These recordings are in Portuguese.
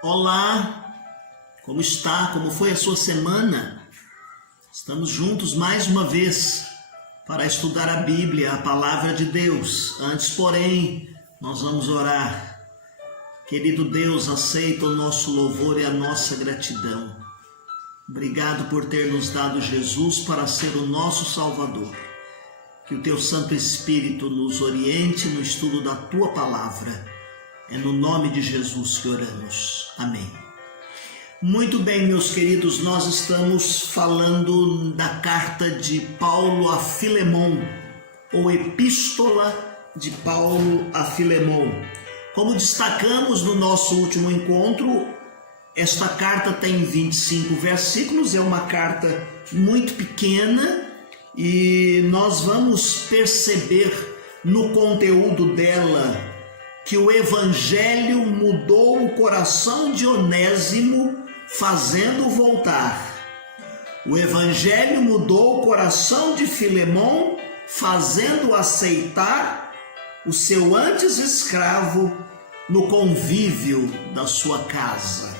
Olá, como está? Como foi a sua semana? Estamos juntos mais uma vez para estudar a Bíblia, a Palavra de Deus. Antes, porém, nós vamos orar. Querido Deus, aceita o nosso louvor e a nossa gratidão. Obrigado por ter nos dado Jesus para ser o nosso Salvador. Que o Teu Santo Espírito nos oriente no estudo da Tua Palavra. É no nome de Jesus que oramos. Amém. Muito bem, meus queridos, nós estamos falando da carta de Paulo a Filemon, ou Epístola de Paulo a Filemon. Como destacamos no nosso último encontro, esta carta tem 25 versículos, é uma carta muito pequena e nós vamos perceber no conteúdo dela que o Evangelho mudou o coração de Onésimo, fazendo-o voltar. O Evangelho mudou o coração de Filemon, fazendo-o aceitar o seu antes escravo no convívio da sua casa.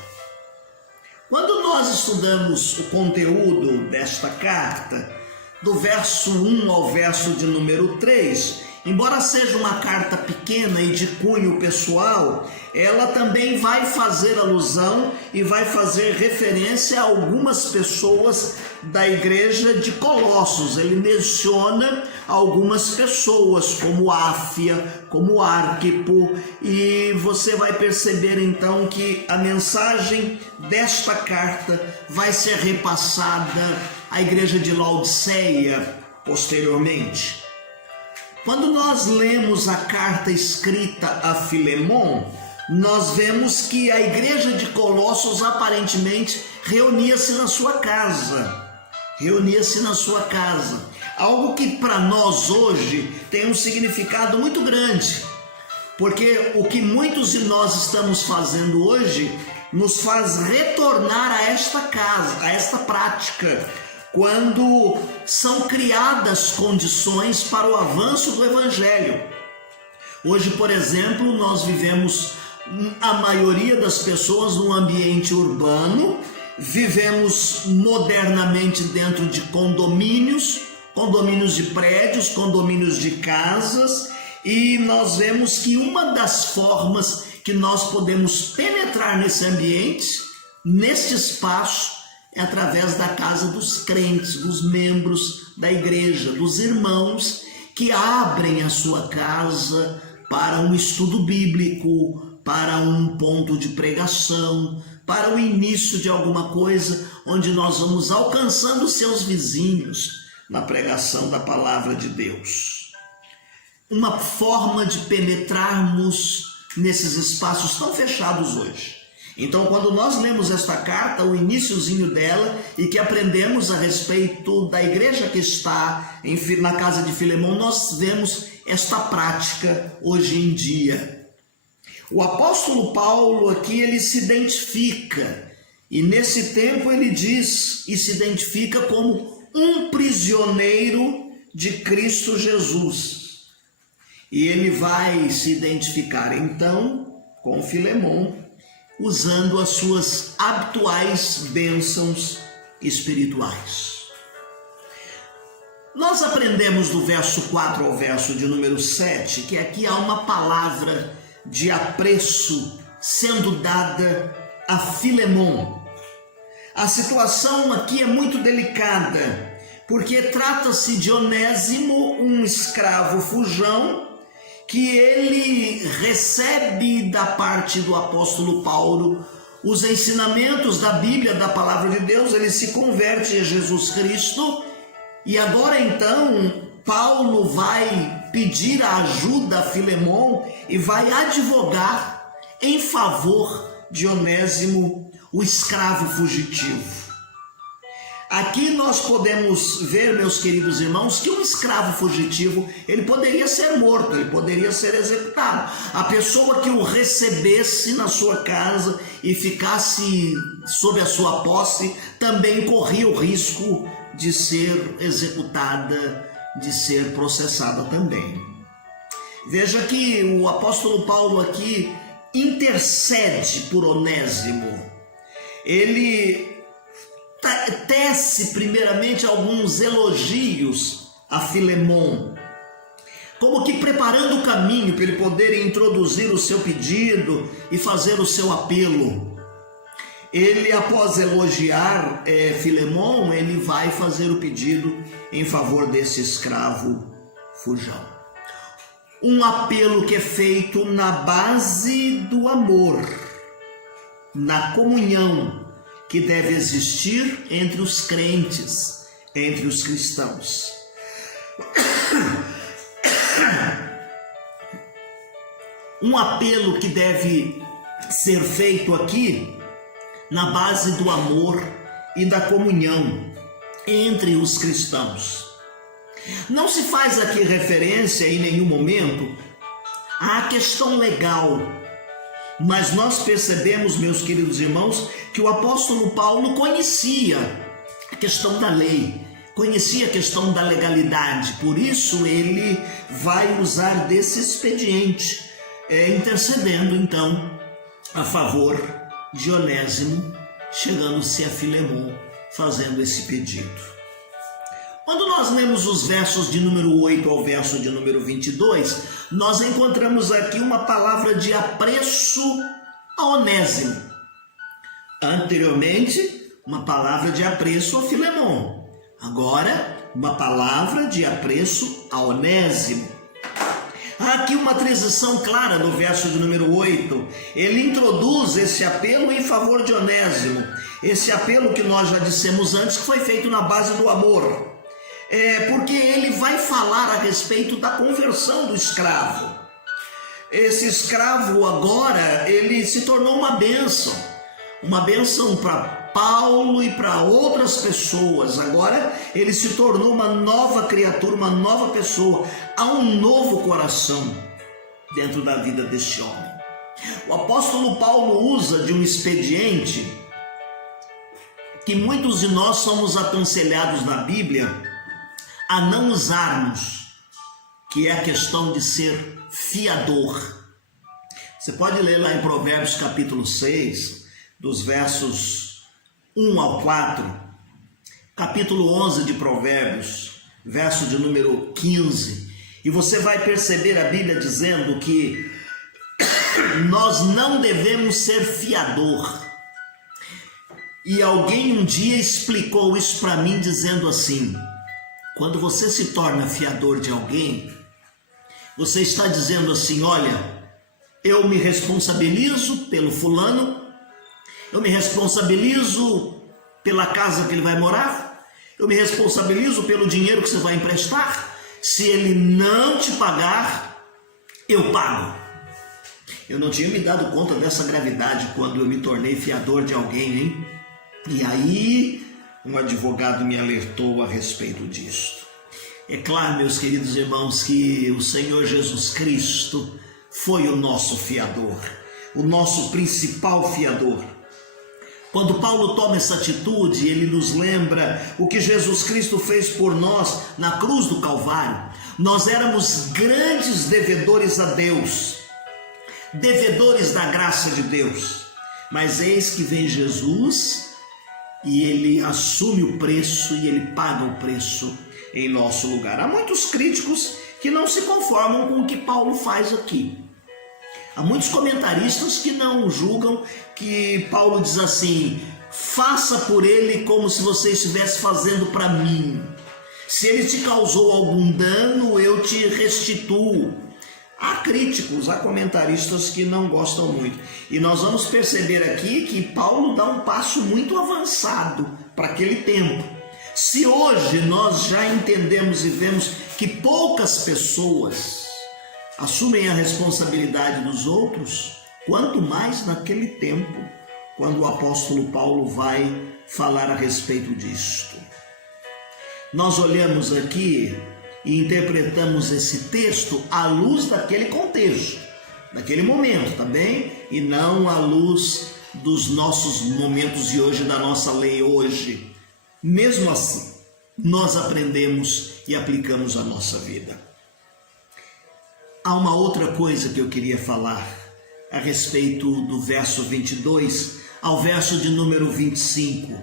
Quando nós estudamos o conteúdo desta carta, do verso 1 ao verso de número 3, embora seja uma carta pequena e de cunho pessoal, ela também vai fazer alusão e vai fazer referência a algumas pessoas da igreja de Colossos. Ele menciona algumas pessoas, como Áfia, como Arquipo, e você vai perceber então que a mensagem desta carta vai ser repassada à igreja de Laodiceia posteriormente. Quando nós lemos a carta escrita a Filemon, nós vemos que a igreja de Colossos aparentemente reunia-se na sua casa. Algo que para nós hoje tem um significado muito grande, porque o que muitos de nós estamos fazendo hoje nos faz retornar a esta casa, a esta prática, quando são criadas condições para o avanço do Evangelho. Hoje, por exemplo, nós vivemos, a maioria das pessoas, num ambiente urbano, vivemos modernamente dentro de condomínios de prédios, condomínios de casas, e nós vemos que uma das formas que nós podemos penetrar nesse ambiente, neste espaço, é através da casa dos crentes, dos membros da igreja, dos irmãos que abrem a sua casa para um estudo bíblico, para um ponto de pregação, para o início de alguma coisa, onde nós vamos alcançando seus vizinhos na pregação da palavra de Deus. Uma forma de penetrarmos nesses espaços tão fechados hoje. Então, quando nós lemos esta carta, o iniciozinho dela, e que aprendemos a respeito da igreja que está na casa de Filemon, nós vemos esta prática hoje em dia. O apóstolo Paulo aqui, ele se identifica, e nesse tempo ele diz e se identifica como um prisioneiro de Cristo Jesus. E ele vai se identificar então com Filemon, usando as suas habituais bênçãos espirituais. Nós aprendemos do verso 4 ao verso de número 7 que aqui há uma palavra de apreço sendo dada a Filemon. A situação aqui é muito delicada, porque trata-se de Onésimo, um escravo fujão, que ele recebe da parte do apóstolo Paulo os ensinamentos da Bíblia, da palavra de Deus, ele se converte a Jesus Cristo, e agora então Paulo vai pedir a ajuda a Filemon e vai advogar em favor de Onésimo, o escravo fugitivo. Aqui nós podemos ver, meus queridos irmãos, que um escravo fugitivo, ele poderia ser morto, ele poderia ser executado. A pessoa que o recebesse na sua casa e ficasse sob a sua posse, também corria o risco de ser executada, de ser processada também. Veja que o apóstolo Paulo aqui intercede por Onésimo. Ele tece primeiramente alguns elogios a Filemon, como que preparando o caminho para ele poder introduzir o seu pedido e fazer o seu apelo. Ele, após elogiar Filemon, ele vai fazer o pedido em favor desse escravo fujão. Um apelo que é feito na base do amor, na comunhão que deve existir entre os crentes, entre os cristãos. Um apelo que deve ser feito aqui na base do amor e da comunhão entre os cristãos. Não se faz aqui referência em nenhum momento à questão legal, mas nós percebemos, meus queridos irmãos, que o apóstolo Paulo conhecia a questão da lei, conhecia a questão da legalidade, por isso ele vai usar desse expediente, intercedendo então a favor de Onésimo, chegando-se a Filemon, fazendo esse pedido. Quando nós lemos os versos de número 8 ao verso de número 22, nós encontramos aqui uma palavra de apreço a Onésimo. Anteriormente, uma palavra de apreço a Filemon. Agora, uma palavra de apreço a Onésimo. Há aqui uma transição clara no verso de número 8. Ele introduz esse apelo em favor de Onésimo. Esse apelo que nós já dissemos antes, que foi feito na base do amor. Porque ele vai falar a respeito da conversão do escravo. Esse escravo agora, ele se tornou uma bênção para Paulo e para outras pessoas. Agora ele se tornou uma nova criatura, uma nova pessoa. Há um novo coração dentro da vida deste homem. O apóstolo Paulo usa de um expediente que muitos de nós somos aconselhados na Bíblia a não usarmos, que é a questão de ser fiador. Você pode ler lá em Provérbios capítulo 6, dos versos 1 ao 4, capítulo 11 de Provérbios, verso de número 15, e você vai perceber a Bíblia dizendo que nós não devemos ser fiador. E alguém um dia explicou isso para mim dizendo assim: quando você se torna fiador de alguém, você está dizendo assim: olha, eu me responsabilizo pelo fulano, eu me responsabilizo pela casa que ele vai morar, eu me responsabilizo pelo dinheiro que você vai emprestar, se ele não te pagar, eu pago. Eu não tinha me dado conta dessa gravidade quando eu me tornei fiador de alguém, hein? E aí um advogado me alertou a respeito disto. É claro, meus queridos irmãos, que o Senhor Jesus Cristo foi o nosso fiador, o nosso principal fiador. Quando Paulo toma essa atitude, ele nos lembra o que Jesus Cristo fez por nós na cruz do Calvário. Nós éramos grandes devedores a Deus, devedores da graça de Deus, mas eis que vem Jesus e ele assume o preço e ele paga o preço em nosso lugar. Há muitos críticos que não se conformam com o que Paulo faz aqui. Há muitos comentaristas que não julgam que Paulo diz assim: faça por ele como se você estivesse fazendo para mim. Se ele te causou algum dano, eu te restituo. Há críticos, há comentaristas que não gostam muito. E nós vamos perceber aqui que Paulo dá um passo muito avançado para aquele tempo. Se hoje nós já entendemos e vemos que poucas pessoas assumem a responsabilidade dos outros, quanto mais naquele tempo, quando o apóstolo Paulo vai falar a respeito disto. Nós olhamos aqui e interpretamos esse texto à luz daquele contexto, daquele momento, tá bem? E não à luz dos nossos momentos de hoje, da nossa lei hoje. Mesmo assim, nós aprendemos e aplicamos a nossa vida. Há uma outra coisa que eu queria falar a respeito do verso 22 ao verso de número 25.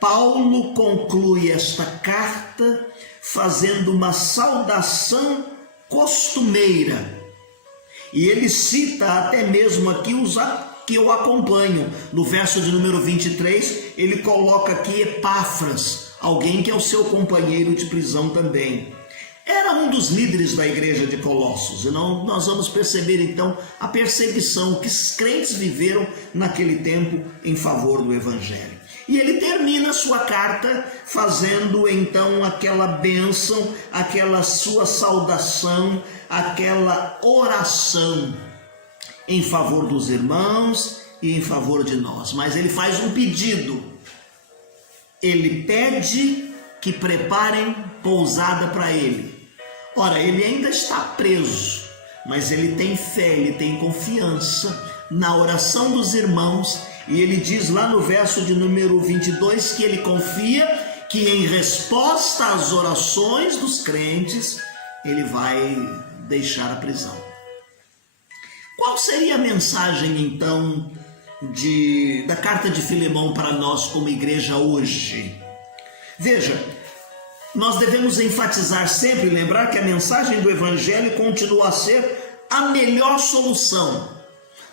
Paulo conclui esta carta fazendo uma saudação costumeira. E ele cita até mesmo aqui os que eu acompanho. No verso de número 23, ele coloca aqui Epáfras, alguém que é o seu companheiro de prisão também. Era um dos líderes da igreja de Colossos, e nós vamos perceber então a perseguição que os crentes viveram naquele tempo em favor do evangelho. E ele termina sua carta fazendo então aquela bênção, aquela sua saudação, aquela oração em favor dos irmãos e em favor de nós. Mas ele faz um pedido. Ele pede que preparem pousada para ele. Ora, ele ainda está preso, mas ele tem fé, ele tem confiança na oração dos irmãos, e ele diz lá no verso de número 22 que ele confia que em resposta às orações dos crentes, ele vai deixar a prisão. Qual seria a mensagem então da carta de Filemão para nós como igreja hoje? Veja, nós devemos enfatizar sempre, lembrar que a mensagem do Evangelho continua a ser a melhor solução,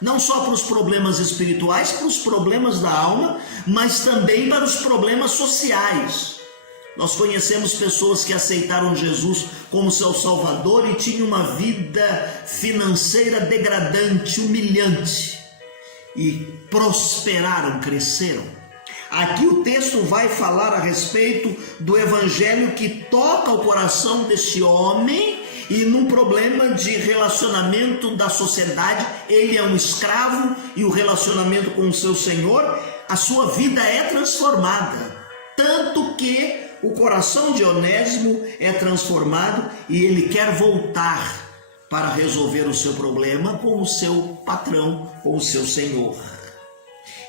não só para os problemas espirituais, para os problemas da alma, mas também para os problemas sociais. Nós conhecemos pessoas que aceitaram Jesus como seu Salvador e tinham uma vida financeira degradante, humilhante, e prosperaram, cresceram. Aqui o texto vai falar a respeito do evangelho que toca o coração desse homem, e num problema de relacionamento da sociedade. Ele é um escravo e o relacionamento com o seu senhor, a sua vida é transformada, tanto que o coração de Onésimo é transformado e ele quer voltar para resolver o seu problema com o seu patrão, com o seu senhor.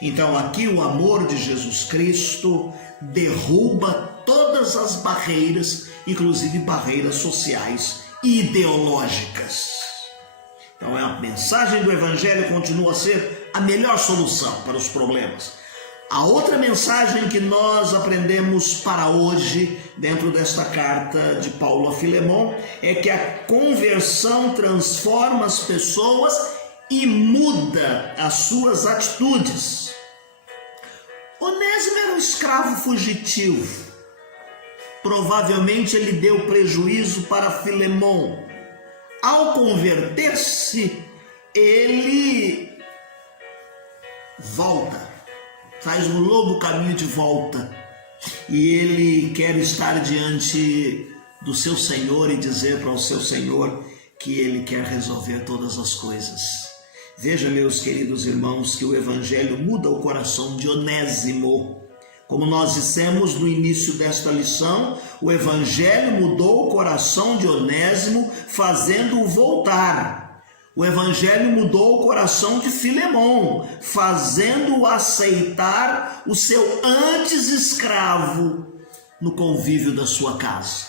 Então aqui o amor de Jesus Cristo derruba todas as barreiras, inclusive barreiras sociais e ideológicas. Então a mensagem do Evangelho continua a ser a melhor solução para os problemas. A outra mensagem que nós aprendemos para hoje, dentro desta carta de Paulo a Filemão, é que a conversão transforma as pessoas e muda as suas atitudes. Onésimo era um escravo fugitivo. Provavelmente ele deu prejuízo para Filemão. Ao converter-se, ele volta, faz um longo caminho de volta, e ele quer estar diante do seu Senhor e dizer para o seu Senhor que ele quer resolver todas as coisas. Veja, meus queridos irmãos, que o Evangelho muda o coração de Onésimo. Como nós dissemos no início desta lição, o Evangelho mudou o coração de Onésimo, fazendo-o voltar. O Evangelho mudou o coração de Filemão, fazendo-o aceitar o seu antes escravo no convívio da sua casa.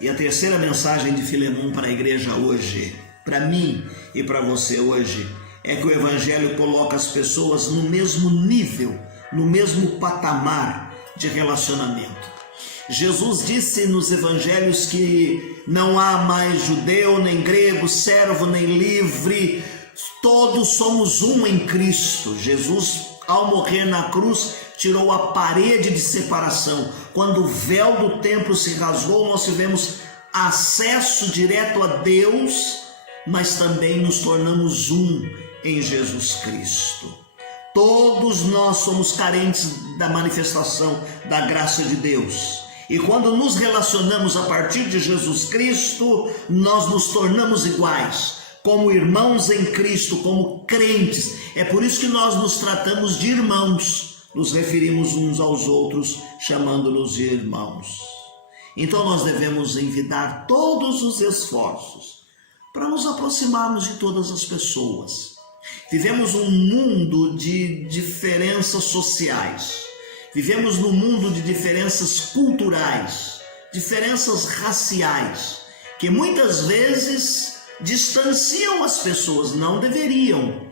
E a terceira mensagem de Filemão para a igreja hoje, para mim e para você hoje, é que o Evangelho coloca as pessoas no mesmo nível, no mesmo patamar de relacionamento. Jesus disse nos evangelhos que não há mais judeu, nem grego, servo, nem livre, todos somos um em Cristo. Jesus, ao morrer na cruz, tirou a parede de separação. Quando o véu do templo se rasgou, nós tivemos acesso direto a Deus, mas também nos tornamos um em Jesus Cristo. Todos nós somos carentes da manifestação da graça de Deus. E quando nos relacionamos a partir de Jesus Cristo, nós nos tornamos iguais, como irmãos em Cristo, como crentes. É por isso que nós nos tratamos de irmãos, nos referimos uns aos outros, chamando-nos de irmãos. Então nós devemos envidar todos os esforços para nos aproximarmos de todas as pessoas. Vivemos um mundo de diferenças sociais, vivemos num mundo de diferenças culturais, diferenças raciais, que muitas vezes distanciam as pessoas, não deveriam.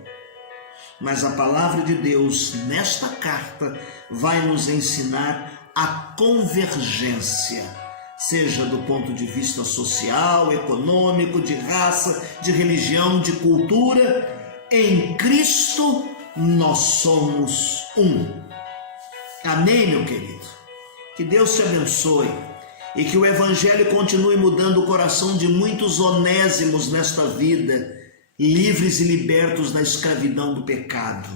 Mas a palavra de Deus, nesta carta, vai nos ensinar a convergência, seja do ponto de vista social, econômico, de raça, de religião, de cultura. Em Cristo nós somos um. Amém, meu querido? Que Deus te abençoe e que o Evangelho continue mudando o coração de muitos onésimos nesta vida, livres e libertos da escravidão do pecado.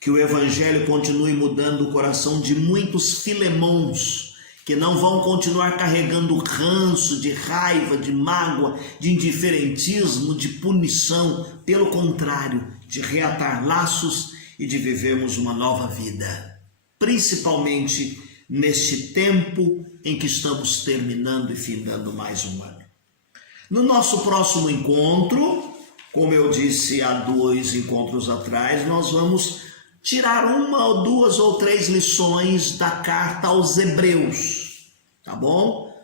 Que o Evangelho continue mudando o coração de muitos filemões, que não vão continuar carregando ranço, de raiva, de mágoa, de indiferentismo, de punição. Pelo contrário, de reatar laços e de vivermos uma nova vida. Principalmente neste tempo em que estamos terminando e findando mais um ano. No nosso próximo encontro, como eu disse há 2 encontros atrás, nós vamos tirar 1 ou 2 ou 3 lições da carta aos Hebreus, tá bom?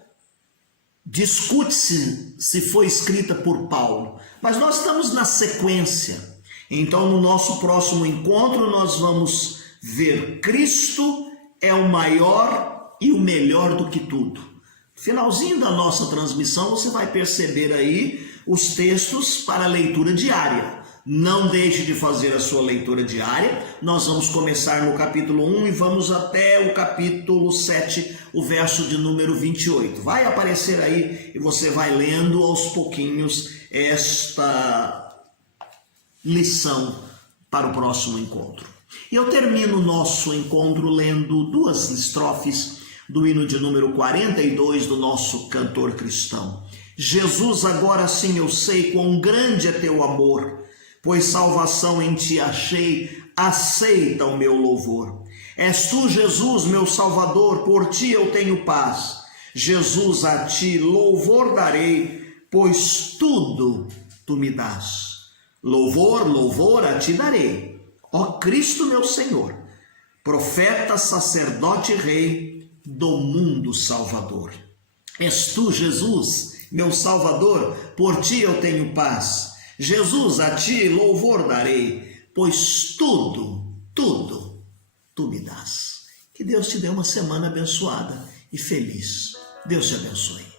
Discute-se se foi escrita por Paulo, mas nós estamos na sequência. Então, no nosso próximo encontro, nós vamos ver Cristo é o maior e o melhor do que tudo. Finalzinho da nossa transmissão, você vai perceber aí os textos para a leitura diária. Não deixe de fazer a sua leitura diária. Nós vamos começar no capítulo 1 e vamos até o capítulo 7, o verso de número 28. Vai aparecer aí e você vai lendo aos pouquinhos esta lição para o próximo encontro. E eu termino o nosso encontro lendo 2 estrofes do hino de número 42 do nosso cantor cristão. Jesus, agora sim eu sei quão grande é teu amor, pois salvação em ti achei, aceita o meu louvor. És tu, Jesus, meu Salvador, por ti eu tenho paz. Jesus, a ti louvor darei, pois tudo tu me dás. Louvor, louvor a ti darei, ó Cristo meu Senhor, profeta, sacerdote e rei do mundo salvador. És tu, Jesus, meu Salvador, por ti eu tenho paz. Jesus, a ti louvor darei, pois tudo tu me dás. Que Deus te dê uma semana abençoada e feliz. Deus te abençoe.